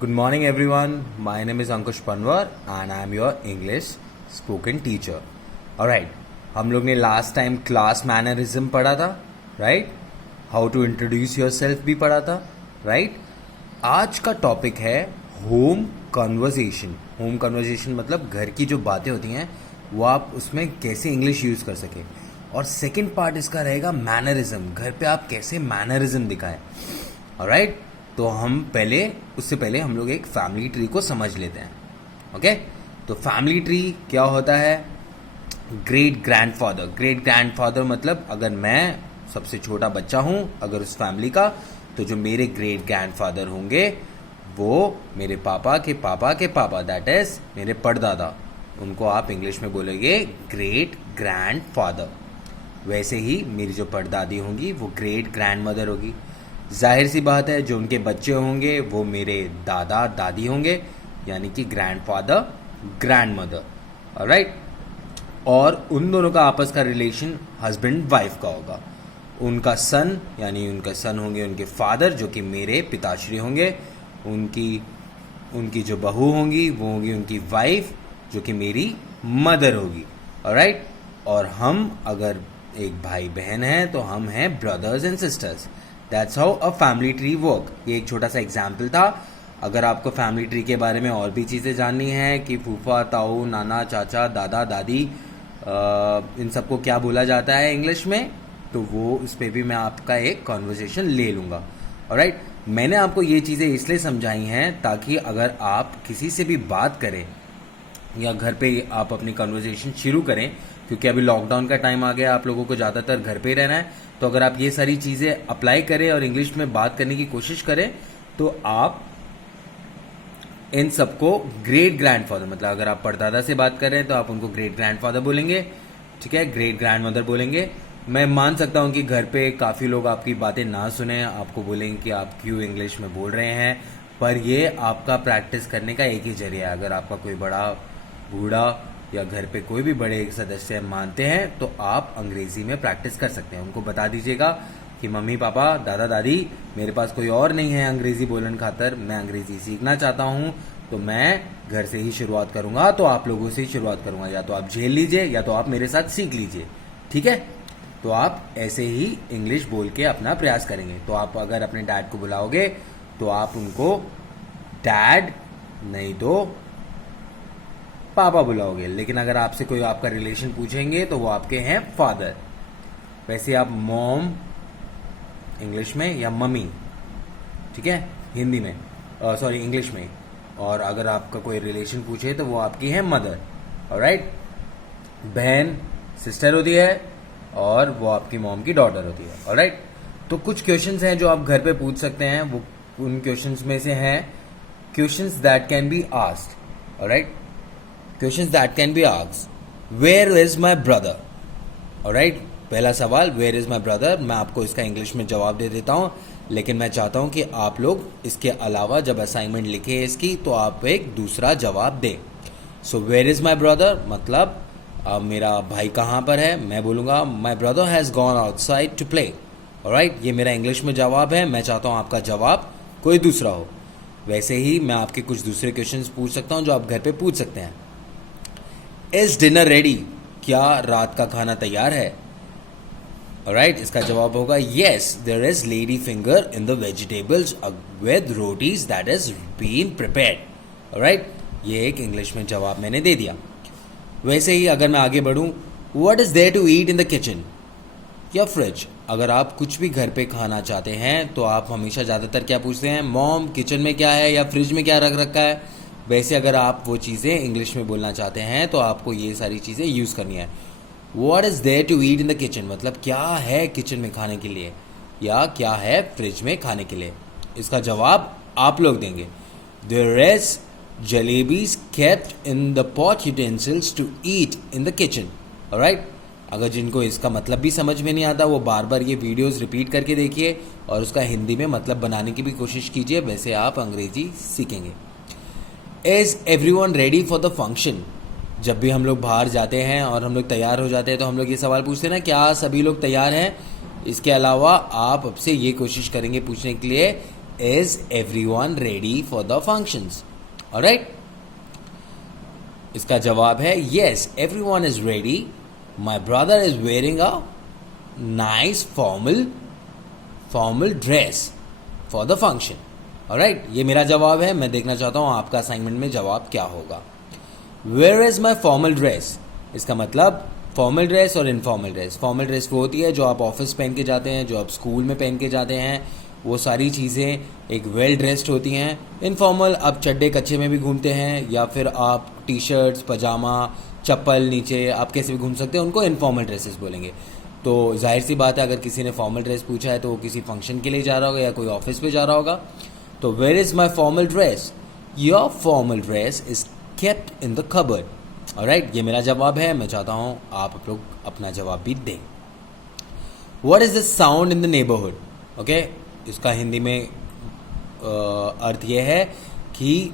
Good morning, everyone. My name is Ankush Panwar and I am your English spoken teacher. Alright, हम लोग ने last time class mannerism पढ़ा था, right? How to introduce your yourself पढ़ा था, right? आज का topic है होम कन्वर्सेशन. होम कन्वर्सेशन मतलब घर की जो बातें होती हैं वो आप उसमें कैसे इंग्लिश यूज़ कर सके. और सेकेंड पार्ट इसका रहेगा मैनरिज्म. घर पे आप कैसे मैनरिज्म दिखाएं. ऑलराइट, तो उससे पहले हम लोग एक फैमिली ट्री को समझ लेते हैं. ओके, तो फैमिली ट्री क्या होता है? Great grandfather. ग्रेट ग्रैंडफादर मतलब अगर मैं सबसे छोटा बच्चा हूं अगर उस फैमिली का, तो जो मेरे ग्रेट ग्रैंडफादर होंगे वो मेरे पापा के पापा के पापा, दैट इज मेरे परदादा. उनको आप इंग्लिश में बोलेंगे ग्रेट ग्रैंडफादर. वैसे ही मेरी जो परदादी होंगी वो ग्रेट ग्रैंडमदर होगी. जाहिर सी बात है जो उनके बच्चे होंगे वो मेरे दादा दादी होंगे, यानी कि ग्रैंडफादर ग्रैंडमदर. ऑलराइट, और उन दोनों का आपस का रिलेशन हस्बैंड वाइफ का होगा. उनका सन यानी उनका सन होंगे उनके फादर जो कि मेरे पिताश्री होंगे. उनकी जो बहू होंगी वो होंगी उनकी वाइफ जो कि मेरी मदर होगी. ऑलराइट, और हम अगर एक भाई बहन हैं तो हम हैं brothers and sisters. That's how a family tree work. ये एक छोटा सा एग्जाम्पल था. अगर आपको फैमिली ट्री के बारे में और भी चीज़ें जाननी है कि फूफा ताऊ नाना चाचा दादा दादी इन सबको क्या बोला जाता है इंग्लिश में, तो वो उस पर भी मैं आपका एक कॉन्वर्सेशन ले लूँगा. ऑलराइट, मैंने आपको ये चीज़ें इसलिए समझाई हैं ताकि अगर आप किसी से भी बात करें या घर पे आप अपनी कन्वर्सेशन शुरू करें, क्योंकि अभी लॉकडाउन का टाइम आ गया, आप लोगों को ज़्यादातर घर पे ही रहना है, तो अगर आप ये सारी चीज़ें अप्लाई करें और इंग्लिश में बात करने की कोशिश करें तो आप इन सबको ग्रेट ग्रैंडफादर, मतलब अगर आप परदादा से बात कर रहे हैं तो आप उनको ग्रेट ग्रैंडफादर बोलेंगे, ठीक है, ग्रेट ग्रैंडमदर बोलेंगे. मैं मान सकता हूँ कि घर पे काफ़ी लोग आपकी बातें ना सुने, आपको बोलेंगे कि आप क्यों इंग्लिश में बोल रहे हैं, पर ये आपका प्रैक्टिस करने का एक ही जरिया है. अगर आपका कोई बड़ा बूढ़ा या घर पे कोई भी बड़े सदस्य मानते हैं तो आप अंग्रेजी में प्रैक्टिस कर सकते हैं. उनको बता दीजिएगा कि मम्मी पापा दादा दादी मेरे पास कोई और नहीं है अंग्रेजी बोलने खातर, मैं अंग्रेजी सीखना चाहता हूँ, तो मैं घर से ही शुरुआत करूँगा, तो आप लोगों से ही शुरुआत करूँगा. या तो आप झेल लीजिए या तो आप मेरे साथ सीख लीजिए, ठीक है. तो आप ऐसे ही इंग्लिश बोल के अपना प्रयास करेंगे. तो आप अगर अपने डैड को बुलाओगे तो आप उनको डैड नहीं तो पापा बुलाओगे. लेकिन अगर आपसे कोई आपका रिलेशन पूछेंगे तो वो आपके हैं फादर. वैसे आप मॉम इंग्लिश में या मम्मी, ठीक है, हिंदी में, सॉरी इंग्लिश में. और अगर आपका कोई रिलेशन पूछे तो वो आपकी है मदर. ऑलराइट, बहन सिस्टर होती है और वो आपकी मॉम की डॉटर होती है. ऑलराइट, तो कुछ क्वेश्चंस हैं जो आप घर पे पूछ सकते हैं. वो उन क्वेश्चंस में से हैं questions that can be asked. Alright, questions that can be asked. Where is my brother. Alright, पहला सवाल वेयर इज माय ब्रदर. मैं आपको इसका इंग्लिश में जवाब दे देता हूं, लेकिन मैं चाहता हूं कि आप लोग इसके अलावा जब असाइनमेंट लिखे इसकी तो आप एक दूसरा जवाब दें. So where is my brother मतलब मेरा भाई कहाँ पर है. मैं बोलूँगा my brother has gone outside to play. Alright, ये मेरा इंग्लिश में जवाब है. मैं चाहता हूँ आपका जवाब कोई दूसरा हो. वैसे ही मैं आपके कुछ दूसरे क्वेश्चंस पूछ सकता हूँ जो आप घर पे पूछ सकते हैं. Is dinner ready. क्या रात का खाना तैयार है. ऑलराइट, इसका जवाब होगा yes there is lady finger in the vegetables with rotis that is been prepared. Alright, ये एक इंग्लिश में जवाब मैंने दे दिया. वैसे ही अगर मैं आगे बढ़ूं, what is there to eat in the kitchen या फ्रिज. अगर आप कुछ भी घर पे खाना चाहते हैं तो आप हमेशा ज़्यादातर क्या पूछते हैं, मॉम किचन में क्या है या फ्रिज में क्या रख रखा है. वैसे अगर आप वो चीज़ें इंग्लिश में बोलना चाहते हैं तो आपको ये सारी चीज़ें यूज़ करनी है. What is there to eat in the kitchen मतलब क्या है किचन में खाने के लिए या क्या है फ्रिज में खाने के लिए. इसका जवाब आप लोग देंगे. There is jalebis kept in the pot utensils to eat in the kitchen. alright, अगर जिनको इसका मतलब भी समझ में नहीं आता वो बार बार ये वीडियोस रिपीट करके देखिए और उसका हिंदी में मतलब बनाने की भी कोशिश कीजिए. वैसे आप अंग्रेजी सीखेंगे. Is everyone ready for the function. जब भी हम लोग बाहर जाते हैं और हम लोग तैयार हो जाते हैं तो हम लोग ये सवाल पूछते हैं ना, क्या सभी लोग तैयार हैं. इसके अलावा आप अब से ये कोशिश करेंगे पूछने के लिए is everyone ready for the functions? Alright, इसका जवाब है yes, everyone is ready. My brother is wearing a nice formal dress for the function. Alright, ये मेरा जवाब है. मैं देखना चाहता हूं आपका असाइनमेंट में जवाब क्या होगा. Where is my formal dress? इसका मतलब फॉर्मल ड्रेस और इनफॉर्मल ड्रेस. फॉर्मल ड्रेस वो होती है जो आप ऑफिस पहन के जाते हैं, जो आप स्कूल में पहन के जाते हैं, वो सारी चीज़ें एक वेल ड्रेस्ड होती हैं. इनफॉर्मल आप चड्डे कच्चे में भी घूमते हैं, या फिर आप टी शर्ट्स, पजामा, चप्पल नीचे आप कैसे भी घूम सकते हैं, उनको इनफॉर्मल ड्रेसेस बोलेंगे. तो जाहिर सी बात है, अगर किसी ने फॉर्मल ड्रेस पूछा है तो वो किसी फंक्शन के लिए जा रहा होगा या कोई ऑफिस पे जा रहा होगा. तो where is my formal dress? Your formal dress is kept in the cupboard. Alright, ये मेरा जवाब है. मैं चाहता हूं आप लोग अपना जवाब भी दें. What is the sound in the neighbourhood? Okay, इसका हिंदी में अर्थ ये है कि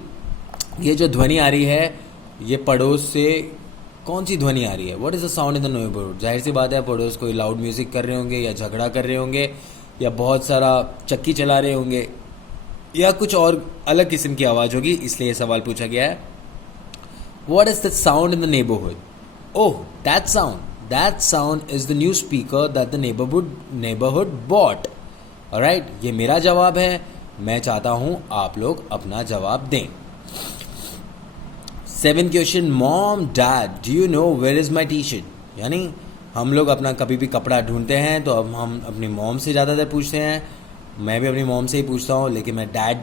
ये जो ध्वनि आ रही है, ये पड़ोस से कौन सी ध्वनि आ रही है? What is the sound in the neighbourhood? जाहिर सी बात है, पड़ोस कोई लाउड म्यूजिक कर रहे होंगे, या झगड़ा कर रहे होंगे, या बहुत सारा चक्की चला रहे होंगे, या कुछ और अलग किस्म की आवाज होगी, इसलिए ये सवाल पूछा गया है. What is the sound in the neighborhood? Oh, that sound is the new speaker that the neighborhood bought. Alright, ये मेरा जवाब है. मैं चाहता हूं आप लोग अपना जवाब दें. 7th question, mom dad do you know where is my T shirt? यानी हम लोग अपना कभी भी कपड़ा ढूंढते हैं तो अब हम अपनी मॉम से ज़्यादातर पूछते हैं. मैं भी अपनी मॉम से ही पूछता हूँ, लेकिन मैं डैड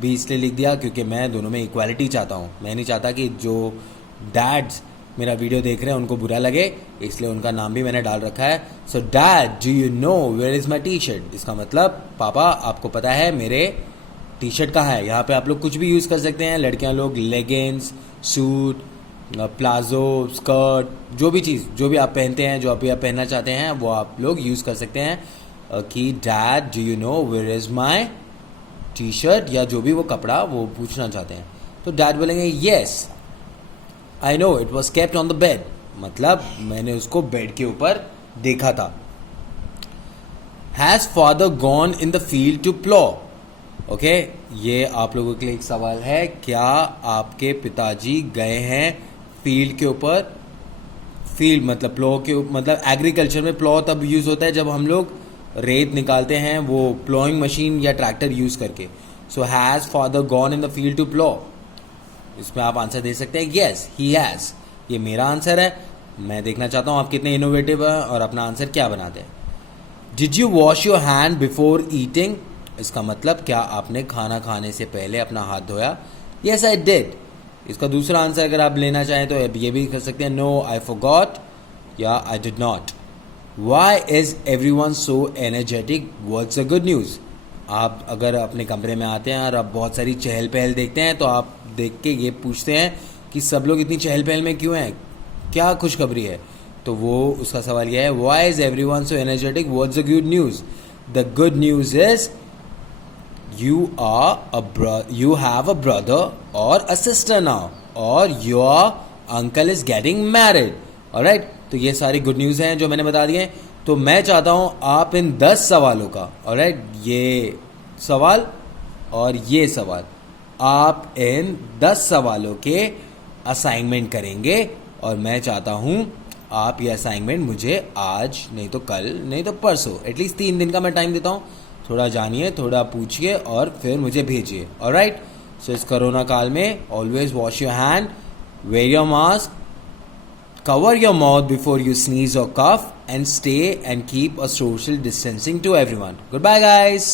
भी इसलिए लिख दिया क्योंकि मैं दोनों में इक्वालिटी चाहता हूँ. मैं नहीं चाहता कि जो डैड्स मेरा वीडियो देख रहे हैं उनको बुरा लगे, इसलिए उनका नाम भी मैंने डाल रखा है. So dad do you know where is my T shirt? इसका मतलब पापा आपको पता है मेरे टी शर्ट कहाँ है. यहाँ पे आप लोग कुछ भी यूज़ कर सकते हैं. लड़कियाँ लोग लेगिंग्स, सूट, प्लाजो, स्कर्ट, जो भी चीज़ जो भी आप पहनते हैं, जो आप पहनना चाहते हैं, वो आप लोग यूज़ कर सकते हैं कि dad do you know where is my T shirt, या जो भी वो कपड़ा वो पूछना चाहते हैं. तो डैड बोलेंगे yes I know it was kept on the bed. मतलब मैंने उसको बेड के ऊपर देखा था. Has father gone in the field to plough? Okay, ये आप लोगों के लिए एक सवाल है. क्या आपके पिताजी गए हैं फील्ड के ऊपर? फील्ड मतलब प्लो के मतलब एग्रीकल्चर में प्लो तब यूज होता है जब हम लोग रेत निकालते हैं, वो प्लोइंग मशीन या ट्रैक्टर यूज करके. So has father gone in the field to plough? इसमें आप आंसर दे सकते हैं यस ही हैज. ये मेरा आंसर है. मैं देखना चाहता हूं आप कितने इनोवेटिव हैं और अपना आंसर क्या बनाते हैं. Did you wash your hand before eating? इसका मतलब क्या आपने खाना खाने से पहले अपना हाथ धोया? Yes I did. इसका दूसरा आंसर अगर आप लेना चाहें तो ये भी कर सकते हैं, नो आई फॉरगॉट या I did not. Why is everyone so energetic? What's the good news? आप अगर अपने कमरे में आते हैं और आप बहुत सारी चहल पहल देखते हैं तो आप देख के ये पूछते हैं कि सब लोग इतनी चहल पहल में क्यों हैं, क्या खुशखबरी है. तो वो उसका सवाल यह है, Why is everyone so energetic? What's the good news? The good news is you have a brother or a sister now, or your uncle is getting married. Alright? तो ये सारी गुड न्यूज़ हैं जो मैंने बता दिए. तो मैं चाहता हूं आप इन 10 सवालों का, ऑलराइट, ये सवाल और ये सवाल, आप इन 10 सवालों के असाइनमेंट करेंगे. और मैं चाहता हूं आप ये असाइनमेंट मुझे आज नहीं तो कल नहीं तो परसों, एटलीस्ट 3 दिन का मैं टाइम देता हूं. थोड़ा जानिए, थोड़ा पूछिए और फिर मुझे भेजिए. ऑलराइट. सो इस कोरोना काल में always wash your hand, wear your mask, cover your mouth before you sneeze or cough, and stay and keep a social distancing to everyone. Goodbye guys.